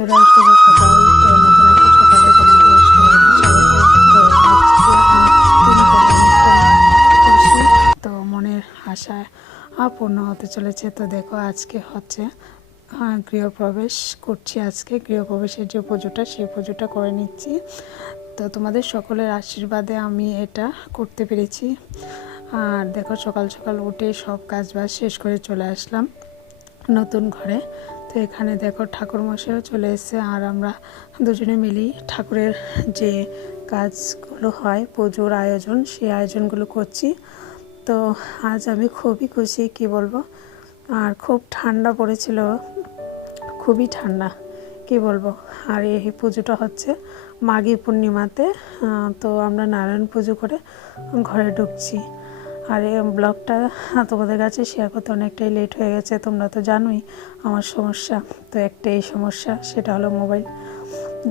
সকাল তো মনের আশা পূর্ণ হতে চলেছে। তো দেখো, আজকে হচ্ছে গৃহপ্রবেশ করছি আজকে। গৃহপ্রবেশের যে পুজোটা, সেই পুজোটা করে নিচ্ছি। তো তোমাদের সকলের আশীর্বাদে আমি এটা করতে পেরেছি। আর দেখো, সকাল সকাল উঠে সব কাজ বাজ শেষ করে চলে আসলাম নতুন ঘরে। তো এখানে দেখো ঠাকুর মশাইও চলে এসেছে আর আমরা দুজনে মিলেই ঠাকুরের যে কাজগুলো হয়, পুজোর আয়োজন, সেই আয়োজনগুলো করছি। তো আজ আমি খুবই খুশি, কি বলব? আর খুব ঠান্ডা পড়েছিল, খুবই ঠান্ডা, কি বলব? আর এই পুজোটা হচ্ছে মাঘী পূর্ণিমাতে তো আমরা নারায়ণ পুজো করে ঘরে ঢুকছি। আর এই ব্লগটা তোমাদের কাছে শেয়ার করতে অনেকটাই লেট হয়ে গেছে তোমরা তো জানোই আমার সমস্যা। তো একটাই সমস্যা সেটা হলো মোবাইল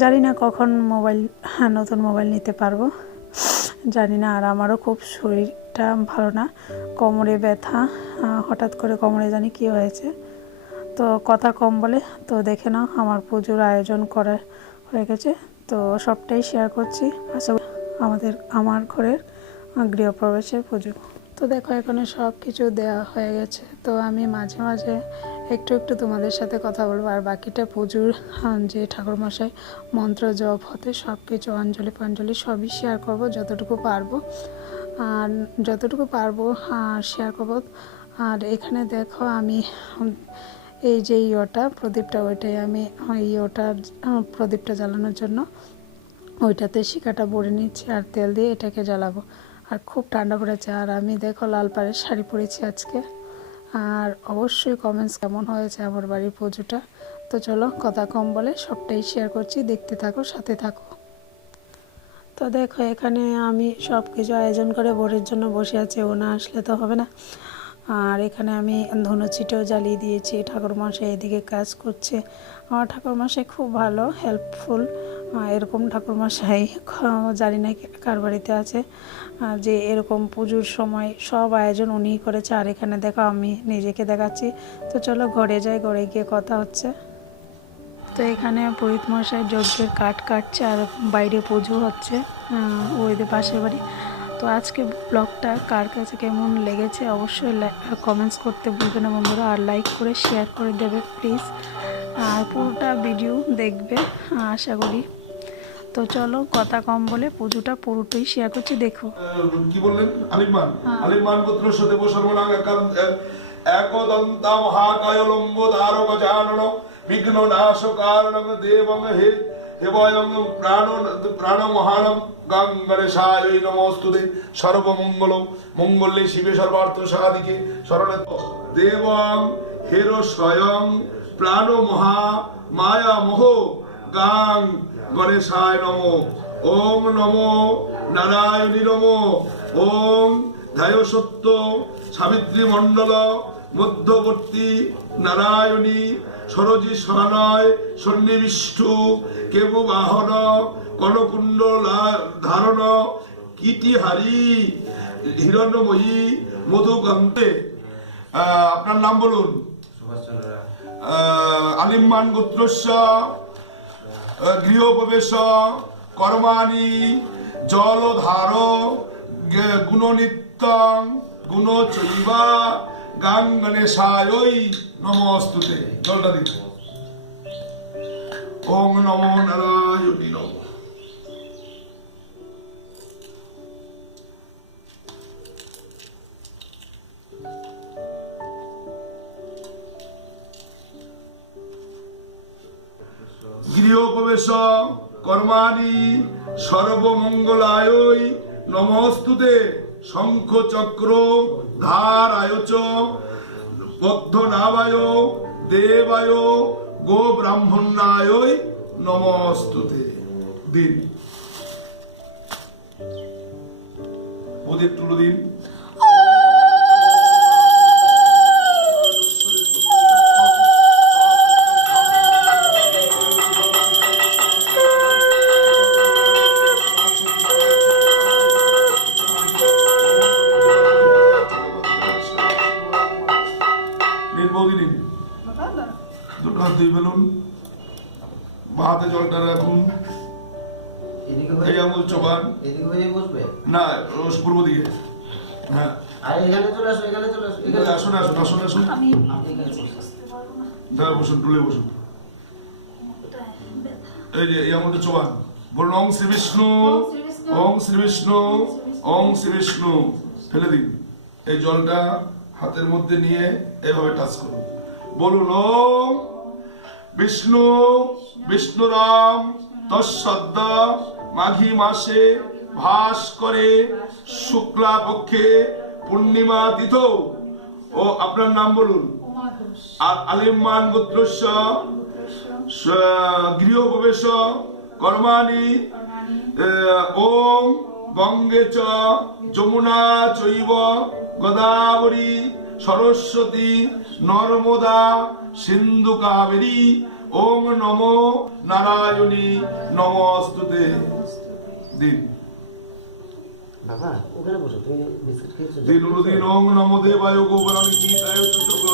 জানি না কখন মোবাইল হ্যাঁ, নতুন মোবাইল নিতে পারব। জানি না আর আমারও খুব শরীরটা ভালো না কোমরে ব্যথা হঠাৎ করে কোমরে জানি কি হয়েছে। তো কথা কম বলে তো দেখে নাও আমার পুজোর আয়োজন করা হয়ে গেছে। তো সবটাই শেয়ার করছি আশা আমাদের আমার ঘরের গৃহপ্রবেশের পুজো। তো দেখো, এখানে সব কিছু দেওয়া হয়ে গেছে। তো আমি মাঝে মাঝে একটু একটু তোমাদের সাথে কথা বলব। আর বাকিটা পুজোর যে ঠাকুরমশাই মন্ত্র জপ হতে সব কিছু অঞ্জলি পাঞ্জলি সবই শেয়ার করব, যতটুকু পারব। আর যতটুকু পারব আর শেয়ার করব। আর এখানে দেখো, আমি, এই যে ইয়োটা, প্রদীপটা, ওইটাই আমি ইয়োটা প্রদীপটা জ্বালানোর জন্য, ওইটাতে শিকাটা ভরে নিচ্ছি। আর তেল দিয়ে এটাকে জ্বালাবো। আর খুব ঠান্ডা পড়েছে। আর আমি দেখো লাল পাড়ের শাড়ি পরেছি আজকে। আর অবশ্যই কমেন্টস কেমন হয়েছে আমার বাড়ির পুজোটা? তো চলো কথা কম বলে সবটাই শেয়ার করছি। দেখতে থাকো, সাথে থাকো। তো দেখো এখানে আমি সব কিছু আয়োজন করে ভোরের জন্য বসে আছি, ও না আসলে তো হবে না। আর এখানে আমি ধনুচিটাও জ্বালিয়ে দিয়েছি, ঠাকুরমশাই এদিকে কাজ করছে। আমার ঠাকুরমশাই খুব ভালো হেল্পফুল এরকম ঠাকুরমশাই জানি না কার বাড়িতে আছে যে এরকম পুজোর সময় সব আয়োজন উনিই করেছে আর এখানে দেখো আমি নিজেকে দেখাচ্ছি। তো চলো ঘরে যাই ঘরে গিয়ে কথা হচ্ছে। তো এখানে পুরোহিত মশাই যজ্ঞের কাঠ কাটছে আর বাইরে পুজো হচ্ছে আহ, ওই যে পাশের বাড়ি। তো আজকে ব্লগটা কার কাছে কেমন লেগেছে অবশ্যই কমেন্টস করতে ভুলবে না বন্ধুরা আর লাইক করে শেয়ার করে দেবে প্লিজ আর পুরোটা ভিডিও দেখবে আশা করি তো চলো কথা কম বলে পুজোটা পুরোটাই শেয়ার করছি দেখো। কি বললেন? আলিমান হ্যাঁ। আলিমান পুত্র সদেব সর্বনাং একদন্ত মহাকায় লম্বোদার গজানন বিঘ্ন নাশ কারণ দেবং হে হেবয়ং প্রাণ প্রাণ মহানম গাং গণেশায় নমস্তুতে সর্বমঙ্গল মঙ্গলে শিবে সর্বার্থ সাধিকে শরণ দেবং হের স্বয়ং প্রাণ মহা মায়া মোহ গাং গণেশায় নম। ওম নমো নারায়ণী নম। ওম ধায় সত্য সাবিত্রী মণ্ডল মধ্যবর্তী নারায়ণী সরজি সহানয় সন্নিবিষ্টু কেবু বাহন কনকুণ্ড ধারণ কীটিহারি হিরণ্যময়ী মধুকান্তে আহ, আপনার নাম বলুন। আলিম্মান গোত্রস্য গৃহপ্রবেশ কর্মাণি জলধার গুণনিত্যং গুণচৈবা গাং গণেশায়ই নমস্তুতে। জলটা দিতে। ওম নমো নারায়ণী নম। গৃহপ্রবেশ কর্মাণি সর্বমঙ্গলায়। নমস্তুতে শঙ্খ চক্র ধার আয়োচ পদ্মনাভায় দেবায় গো ব্রাহ্মণায় নমস্তুতে। দিন। প্রদীপ তুলো দিন। নিন দুটো হাত দিয়ে ফেলুন। হাতে জলটা রাখুন। এই আঙুল চোবান না পূর্ব দিকে। হ্যাঁ। আর এখানে চলে আসো এখানে চলে আসো এখানে আসুন আসুন আসুন আসুন। আমি এখানে চলে আসো। দাঁড়া বসুন টুলে বসুন। এই যে এই আঙুলটা চোবান বলুন ওং শ্রী বিষ্ণু ওং শ্রী বিষ্ণু। ওং শ্রী বিষ্ণু। ফেলে দিন। এই জলটা হাতের মধ্যে নিয়ে এভাবে টাচ করুন। বলুন ওং বিষ্ণু বিষ্ণুরাম তৎসদ্য মাঘী মাসে ভাস করে শুক্লা পক্ষে পূর্ণিমা তিথ। ও, আপনার নাম বলুন। আর আলিমান গোত্রস্য গৃহপ্রবেশ, কর্মাণি ওম গঙ্গে চ যমুনা চৈব গোদাবরী সরস্বতী নর্মদা সিন্ধু কাবেরী ওম নমো নারায়ণী নমস্তুতে। দিন। দিন দিন ওং নমো দেবায় গোবরাণী গীতায় চক্র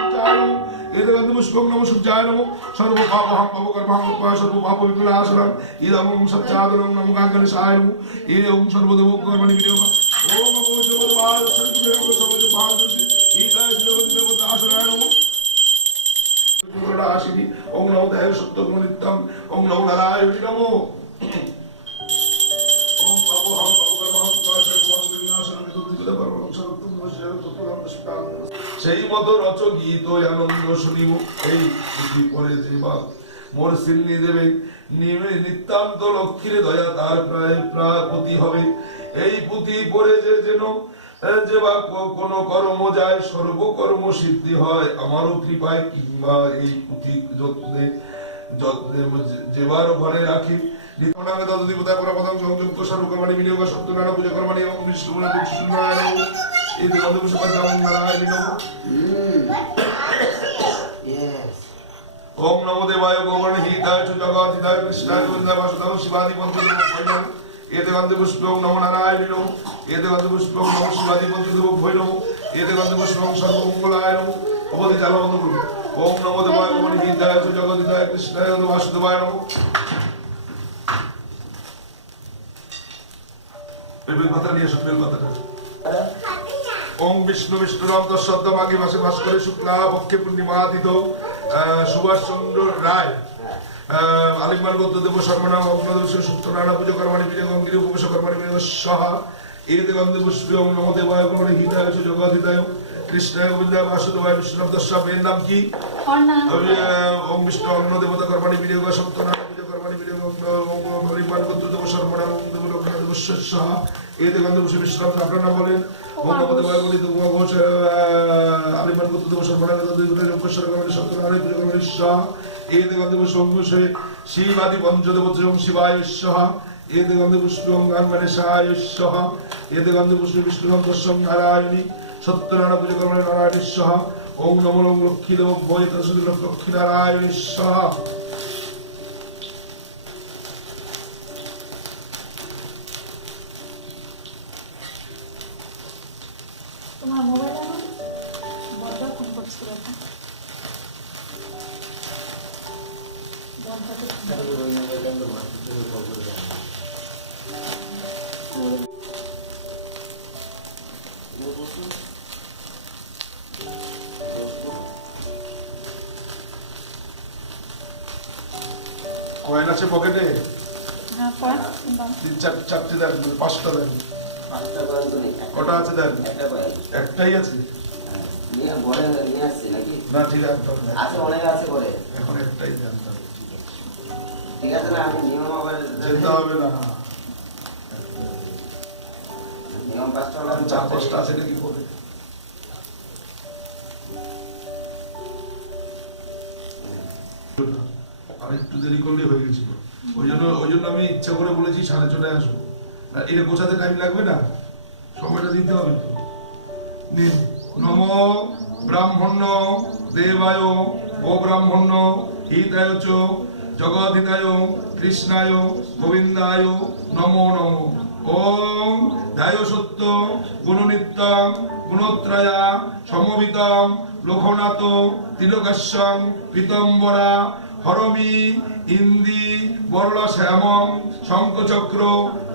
सर्वपापचाय नमो एकदम पुष्पम नमो सुजाय नमो। सर्वपापहं पवकर्मां उपाय सर्वपाप विनाशनं इदं सच्चादनं नमो गांगनिशाय नमो। एवं सर्वदेवो कर्मणि विदेव ओम गोजवदवाल संतुलेव समज भागदृशि ईकाय देवताशराय नमो। गुरुराशिनि ओम नमो देव सत्तमो नित्यं ओम नमो नारायण नमो। ओम पवहं তত্ত্বং দশকাং। সেই মতো রচ গীত আনন্দ শুনিব এই পুঁথি পরে যে মোর সিন্নি দেবে নিমে নিতান্ত লক্ষ্মীর দয়া তার প্রায় প্রাপতি হবে এই পুঁথি পড়ে যে যেন যে বা কোনো কর্ম যায়, সর্বকর্ম সিদ্ধি হয়, আমারও কৃপায় কিংবা এই পুঁথি যত্নে যত্নে যেবার ঘরে রাখি নিপনাঙ্গে দদতি বোধা করা পদং সংযুক্ত সর্বকর্মাণি বিনিয়োগ সত্যনারায়ণ পূজা কর্মাণি ওম বিষ্ণু নারায়ণ এই ওম নারায়ণ ওম নমো দেবায় গোবর্ণ হিতায় চ জগৎ হিতায় কৃষ্ণায় গোবিন্দায় বাসুদেব শিবাদি পঞ্চদেব এতে গন্ধে পুষ্পং নমো নারায়ণ এতে গন্ধে পুষ্পং নমো শিবাদি পঞ্চদেব ভৈরব এতে গন্ধে পুষ্পং সর্বমঙ্গলায় নম। অবধি চালা বন্ধ করুন। ওম নমো দেবায় গোবর্ণ হিতায় চ জগৎ হিতায় কৃষ্ণায় বাসুদেবায় নম। বেল পাতা নিয়ে বেল পাতাটা ওম বিষ্ণু বিষ্ণুরাম তৎসদ্য মাঘী মাসে ভাস করে শুক্লা পক্ষে পূর্ণিমাদিত সুভাষ চন্দ্র রায়। আলিমান গদ্য দেব শর্মনাম অগ্নদেব সত্যনারায়ণ পুজো কর্মাণি বিজয় গিরি উপবেশ কর্মাণি বিজয় সাহা। এতে গন্ধে পুষ্পে ওম নম দেবায় কর্মাণি হিতায় চ হিতায় কৃষ্ণায় গোবিন্দায় বাসুদেবায় বিষ্ণু দর্শাপ এর নাম কি? ওম বিষ্ণু অগ্ন দেবতা কর্মাণি বিনিয়োগ সত্যনারায়ণ পুজো কর্মাণি বিনিয়োগ হরিমান গোত্র দেব শর্মনাম ওম দেব লগ্ন দেব সাহা। এতে গন্ধে পুষ্পে বিষ্ণু আপনার বলেন। ওম নম দেবায় গণিত ঘোষ আলিমান গোত্র দেব শর্মনারায়ণ যোগ সর্বকারী সত্যনারায়ণ পুজো কর্মাণি সাহা এতে গন্ধে পুষ্প অঙ্কুশে শিবাদি পঞ্চদেব ওম শিবায় সাহা এতে গন্ধে পুষ্প অঙ্গাঙ্গনে সাহায় এতে নারায়ণী সত্যনারায়ণ পুজো নারায়ণ নমো নম লক্ষ্মী দেব লক্ষ্মী নারায়ণ সাহা কয়েন আছে পকেটে হ্যাঁ। তিন চার চারটে দেন পাঁচটা দেন। কটা আছে দেন। একটাই আছে? নাকি? না ঠিক আছে অনেক আছে ঘরে। এখন একটাই জানতাম ঠিক আছে না আমি নিয়ম আবার যেতে হবে না নিয়ম পাঁচটা হলো আর চার আছে নাকি করে আর একটু দেরি করলে হয়ে গেছিল। ওই জন্য ওই জন্য আমি ইচ্ছা করে বলেছি সাড়ে ছটায় আসব। এটা গোছাতে টাইম লাগবে না? সময়টা দিতে হবে তো। নম ব্রাহ্মণ্য দেবায় ও ব্রাহ্মণ্য হিতায় চ। জগদ্ধিতায় কৃষ্ণায় গোবিন্দায় নমো নম। ওম ধায় সত্য গুণনিত্যং গুণত্রয়া সমবিতম লোকনাথ তিলকাশ্যম পীতম্বরা হরমি ইন্দি বরলা শ্যামং শঙ্খচক্র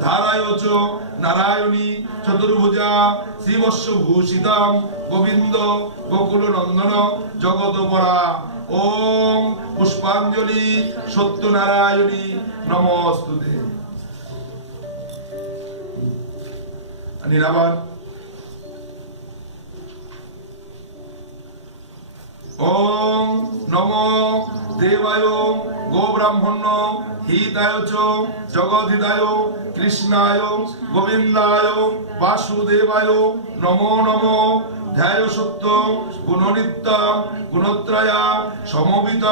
ধারায় চ নারায়ণী, চতুর্ভুজা শ্রীবৎস ভূষিতাম গোবিন্দ গোকুল নন্দন জগতপরা ওম পুষ্পাঞ্জলি সত্যনারায়ণী। নমস্তুতে। নিরাবার ওম নম দেবায় গো ব্রাহ্মণ্য হিতায় চ জগদ্ধিতায় কৃষ্ণায় গোবিন্দায় বাসুদেবায় নমো নমো। ধ্যায় সত্য গুণনিত্য গুণত্রয়া সমবিত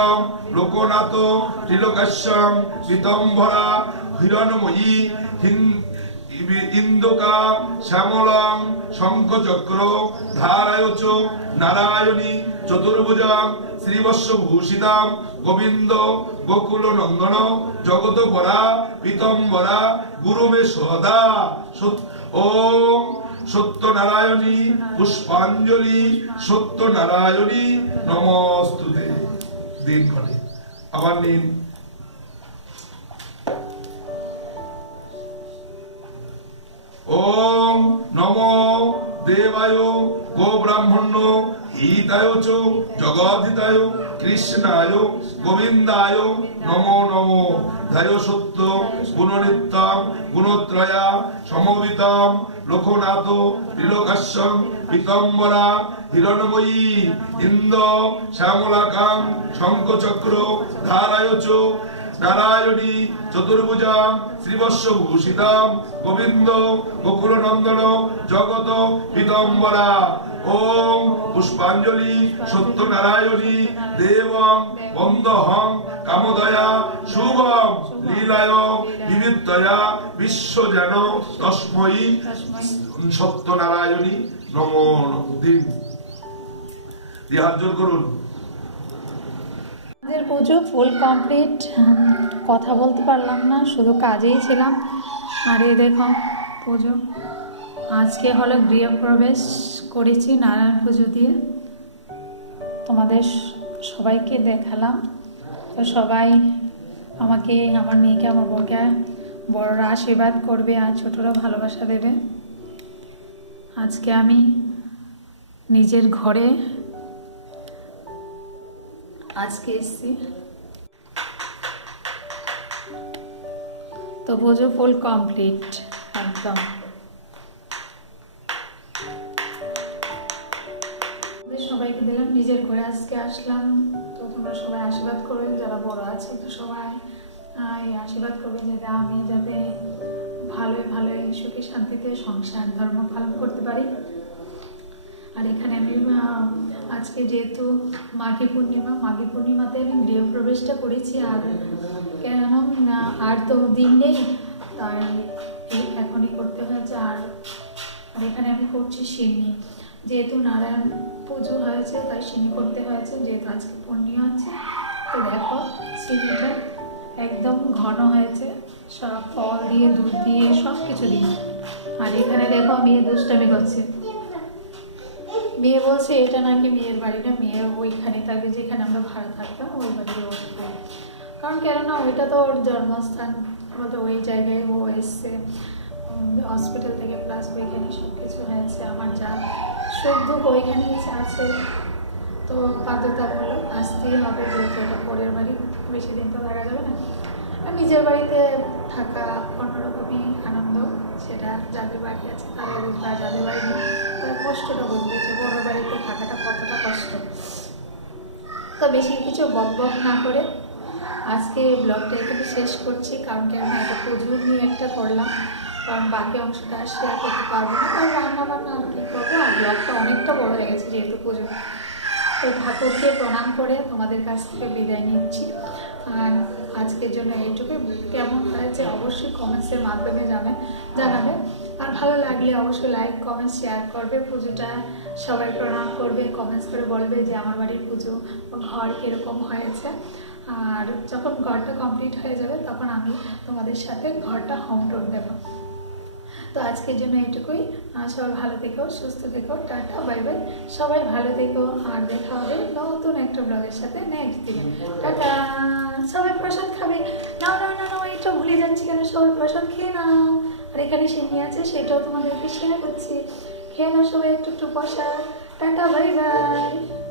লোকনাথ ত্রিলোকাশ্যম পীতম্বরা হিরণময়ী হিন- ইন্দোকা শ্যামলং, শঙ্খচক্র, ধারায়চ, নারায়ণী, চতুর্ভুজাম শ্রীবৎস ভূষিতাম গোবিন্দ গোকুল নন্দন জগত বরা পীতম্বরা গুরুমে সদা ও ওম সত্যনারায়ণী, পুষ্পাঞ্জলি সত্য সত্যনারায়ণী, নমস্তুতে। দিন করে আবার নিন। ওম নম দেবায় গো ব্রাহ্মণ্য হিতায় চ, জগদ্ধিতায়, কৃষ্ণায়, গোবিন্দায়, নমো নমো। ধায় সত্য, গুণনিত্যম, গুণত্রয়া, সমবিতম, লোকনাথ ত্রিলোকাশ্যম পীতম্বরা, হিরণময়ী ইন্দ শ্যামলাকাং শঙ্খচক্র, ধারায় চ নারায়ণী চতুর্ভুজা শ্রীবৎস ভূষিতাম, গোবিন্দ গোকুল নন্দন জগত পীতম্বরা। ওম পুষ্পাঞ্জলি সত্যনারায়ণী দেবং বন্দহং কামদয়া শুভম লীলায় বিবিধয়া বিশ্ব যেন তস্ময়ী সত্যনারায়ণী নমো নমঃ। দিন। দিয়ে করুন। আমাদের পুজো ফুল কমপ্লিট কথা বলতে পারলাম না, শুধু কাজেই ছিলাম। আর এই দেখো, পুজো। আজকে হলো গৃহপ্রবেশ করেছি নারায়ণ পুজো দিয়ে। তোমাদের সবাইকে দেখালাম। তো সবাই আমাকে, আমার মেয়েকে, আমার বোনকে বড়রা আশীর্বাদ করবে আর ছোটরা ভালোবাসা দেবে। আজকে আমি নিজের ঘরে আজকে এসছি। তো পুজো ফুল কমপ্লিট একদম। সবাইকে দিলাম, নিজের ঘরে আজকে আসলাম। তো তোমরা সবাই আশীর্বাদ করবে, যারা বড় আছে, তো সবাই আশীর্বাদ করবে যাতে আমি যাতে ভালোই ভালোই সুখে শান্তিতে সংসার ধর্ম পালন করতে পারি। আর এখানে আমি আজকে যেহেতু মাঘী পূর্ণিমা, মাঘী পূর্ণিমাতে আমি গৃহপ্রবেশটা করেছি আর কেন আর তো দিন নেই, তাই এখনই করতে হয়েছে আর আর এখানে আমি করছি সিন্নি। যেহেতু নারায়ণ পুজো হয়েছে, তাই সিন্নি করতে হয়েছে, যেহেতু আজকে পূর্ণিমা আছে। তো দেখো, সিন্নিটা একদম ঘন হয়েছে, সব ফল দিয়ে, দুধ দিয়ে সব কিছু দিয়ে। আর এখানে দেখো মেয়ে দুষ্টামি করছে। মেয়ে বলছে, এটা নাকি মেয়ের বাড়ি না, মেয়ে ওইখানে থাকে যেখানে আমরা ভাড়া থাকতাম, ওই বাড়ি বাড়ি। কারণ কেননা ওইটা তো ওর জন্মস্থান আমাদের ওই জায়গায় ও এসছে হসপিটাল থেকে প্লাস ওইখানে সব কিছু হয়েছে, আমার যা সুখ দুঃখ ওইখানেই আছে তো বাধ্যতামূলক আসতেই হবে যেহেতু এটা পরের বাড়ি, বেশি দিন তো থাকা যাবে না আর নিজের বাড়িতে থাকা অন্যরকমই সেটা যাদের বাড়ি আছে তারা বুঝবে আর যাদের বাড়ি তারা কষ্টটা বুঝবে যে বড় বাড়িতে থাকাটা কতটা কষ্ট। তো বেশি কিছু বক বক না করে আজকে ব্লগটা এখানে শেষ করছি, কারণ কি আমি একটা প্রচুর নিয়ে একটা করলাম, কারণ বাকি অংশটা আর শেয়ার করতে পারব না, কারণ রান্না বান্না আর কী করব, আর ব্লগটা অনেকটা বড় হয়ে গেছে যেহেতু পুজো তো ঠাকুরকে প্রণাম করে তোমাদের কাছ থেকে বিদায় নিচ্ছি, আর আজকের জন্য এইটুকু কেমন হয়েছে অবশ্যই কমেন্টসের মাধ্যমে জানে জানাবে। আর ভালো লাগলে অবশ্যই লাইক কমেন্ট শেয়ার করবে। পুজোটা সবাই প্রণাম করবে কমেন্টস করে বলবে যে আমার বাড়ির পুজো ঘর কীরকম হয়েছে। আর যখন ঘরটা কমপ্লিট হয়ে যাবে তখন আমি তোমাদের সাথে ঘরটা হোম টোর দেবো। তো আজকের জন্য এইটুকুই। আর সবাই ভালো থেকো, সুস্থ থেকো, টাটা, বাই বাই। সবাই ভালো থেকো, আর দেখা হবে নতুন একটা ব্লগের সাথে নেক্সট দিন। টাটা! সবাই প্রসাদ খাবে। নাও নাও না নাও এটা ভুলে যাচ্ছি কেন? সবাই প্রসাদ খেয়ে নাও। আর এখানে সিমি আছে, সেটাও তোমাদেরকে শেয়ার করছি। খেয়ে নাও সবাই, একটু একটু প্রসাদ। Tata, bye bye.